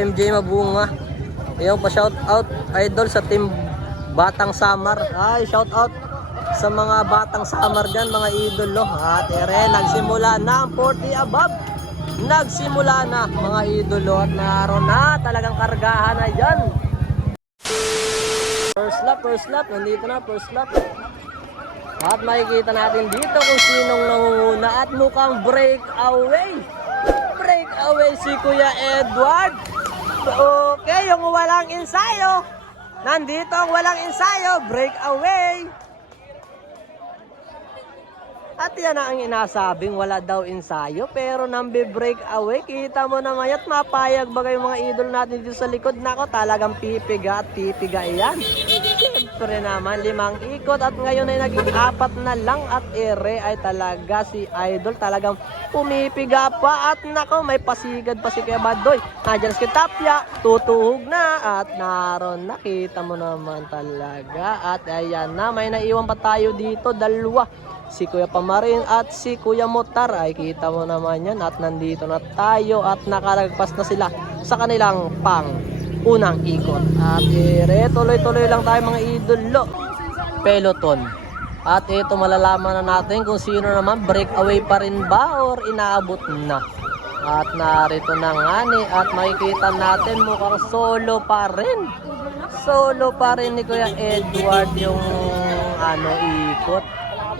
MJ Mabunga. Ayaw pa shout out idol sa team Batang Samar. Ay, shout out sa mga Batang Samar dyan, mga idolo. At ere, nagsimula na ang 40 above. Nagsimula na mga idolo at naroon na talagang kargahan na yan. First lap, first lap. Nandito na, first lap. At makikita natin dito kung sinong nangunguna at mukhang breakaway. Breakaway si Kuya Edward. Okay, yung walang ensayo. Nandito ang walang ensayo, breakaway. At yan na ang inasabing wala daw ensayo pero nambi break away. Kita mo naman at mapayag bagay yung mga idol natin dito sa likod. Nako talagang pipiga at pipiga yan. Siyempre naman limang ikot at ngayon ay naging apat na lang at ere ay talaga si idol. Talagang pumipiga pa at nako may pasigad pa si Kuya Badoy. Nandiyan si Tapia, tutuhog na at naroon nakita mo naman talaga. At ayan na may naiwan pa tayo dito dalawa. Si Kuya Pamarin at si Kuya Motar ay kita mo naman yan. At nandito na tayo at nakalagpas na sila sa kanilang pang unang ikot. At ere tuloy-tuloy lang tayo mga idolo peloton. At ito malalaman na natin kung sino naman breakaway pa rin ba or inaabot na. At narito na nga ni at makikita natin mukhang solo pa rin. Solo pa rin ni Kuya Edward yung ano ikot.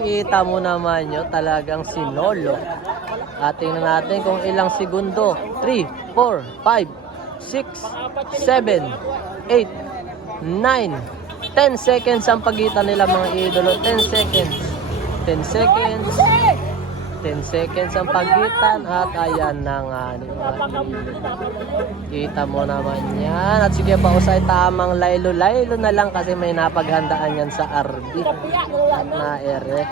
Kita mo naman yun, talagang sinolo. At tingnan natin kung ilang segundo. 3, 4, 5, 6, 7, 8, 9, 10 seconds ang pagitan nila mga idolo. 10 seconds. 10 seconds. 10 seconds ang pagitan at ayan na nga. Kita mo naman yan. At sige pa usay tamang laylo-laylo na lang kasi may napaghandaan yan sa RB. At na ere.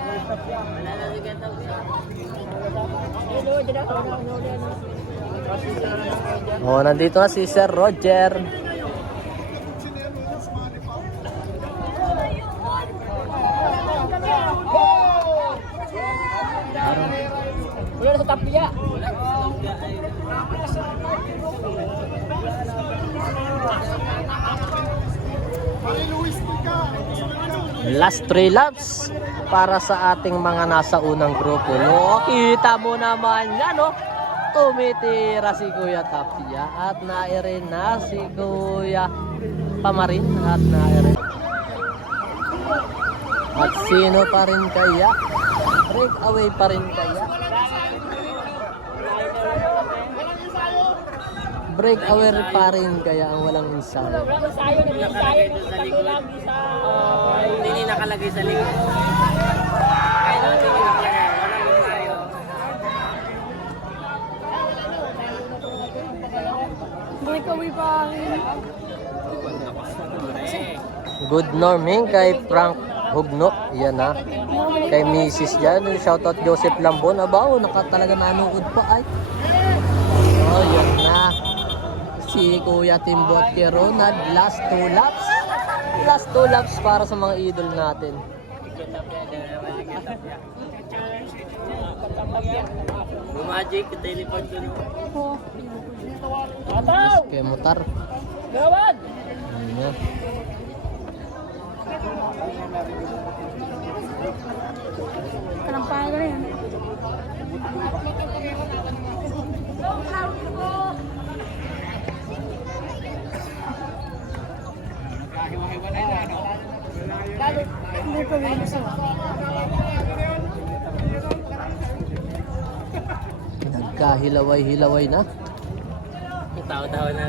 Oh, nandito na si Sir Roger. Wala na. Last 3 laps para sa ating mga nasa unang grupo. No, kita mo naman yan, no? Tumitira si Kuya Tapia at naire na si Kuya Pamarin at naire. At sino pa rin kaya? Breakaway pa rin kaya? Breakaway pa rin kaya ang walang ensayo. Wala sayo na may sayo na tatlo lang isa. Hindi nakalagay sa likod. Hindi nakalagay. Rin. Good morning kay Frank Hugno. Yan na. Kay Mrs. Jan. Shoutout Joseph Lambon. Abaw, naka talaga nanood pa ay. Oh, yan na. Si Kuya Timbot kay Ronald. Last two laps. Last two laps para sa mga idol natin. Bumagic, teleport ko. Ataw! Kay Mutar. Gawad! Yan. Kalampagan na yan. Hindi pa rin isa. Nagkahilaway-hilaway na. Tao-tao na.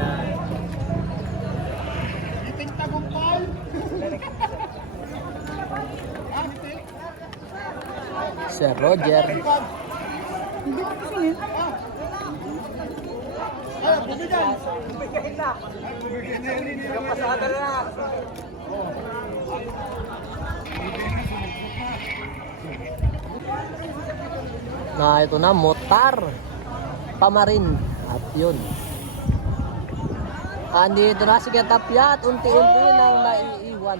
Sir Roger. Hindi pa kasi Na ito na, motar. Pamarin. At yun. Andito na si Katapya at unti-unti nang naiiwan.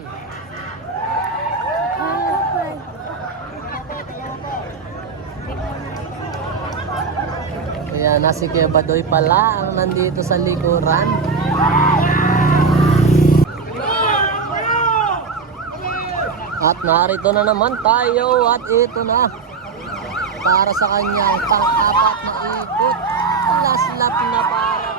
Ayan, na si Kuya Badoy pala ang nandito sa likuran. At narito na naman tayo at ito na para sa kanyang pang-apat na ikot. Last lap na para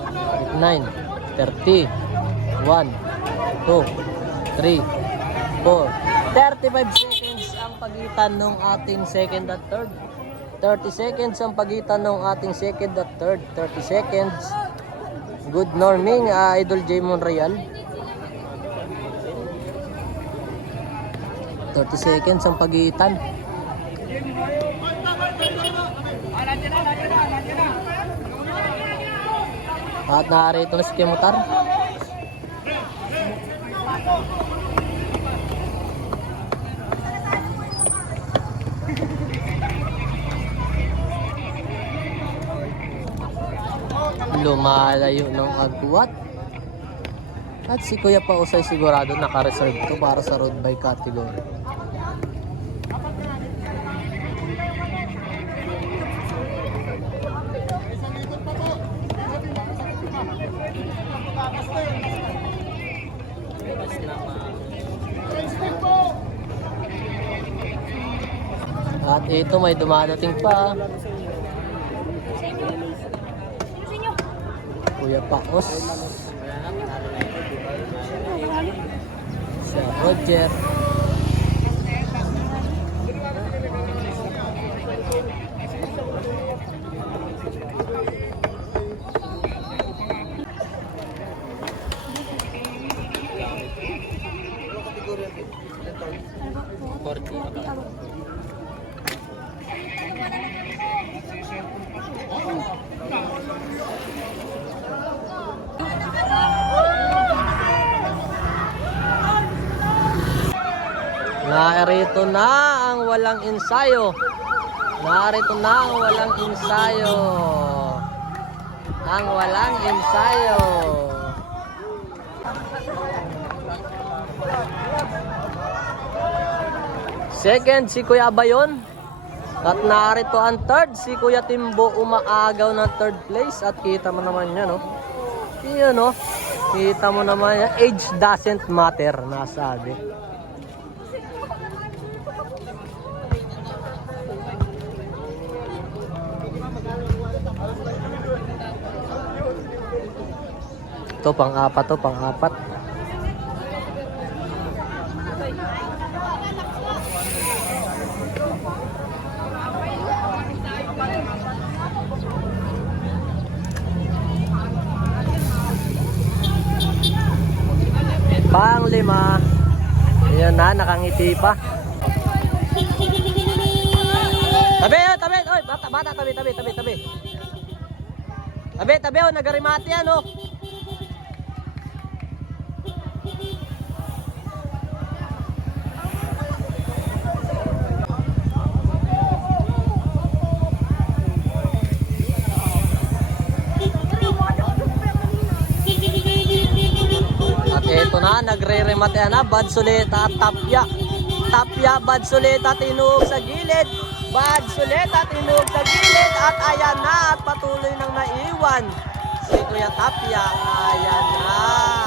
9, 30, 1, 2, 3, 4, 35 seconds ang pagitan ng ating second at third. 30 seconds ang pagitan ng ating second at third. 30 seconds. Good morning, ah, Idol J. Monreal. 30 seconds ang pagitan. At narito na si Kemutar. Lumalayo ng agwat. At si Kuya Pausay sigurado naka-reserve to para sa road by category. At ito may dumadating pa. Kuya Paos. Si Roger. Narito na ang walang ensayo. Narito na ang walang ensayo. Ang walang ensayo. Second, si Kuya Bayon. At narito ang third, si Kuya Timbo umaagaw ng third place. At kita mo naman yan, no? Yan, no? Kita mo naman yan. Age doesn't matter, nasabi. Ito pang-apat to, pang-apat. Pang-lima. Ayan na, nakangiti pa. Tabi, oh, tabi, oy, bata, bata, tabi, tabi, tabi, tabi. Tabi, tabi, oh, nagarimati yan, oh. Na, nagre-remate na, Bad Suleta at Tapya. Tapya, Bad Suleta, tinuog sa gilid. Bad Suleta, tinuog sa gilid. At ayan na, at patuloy nang naiwan. Si Kuya Tapya, ayan na.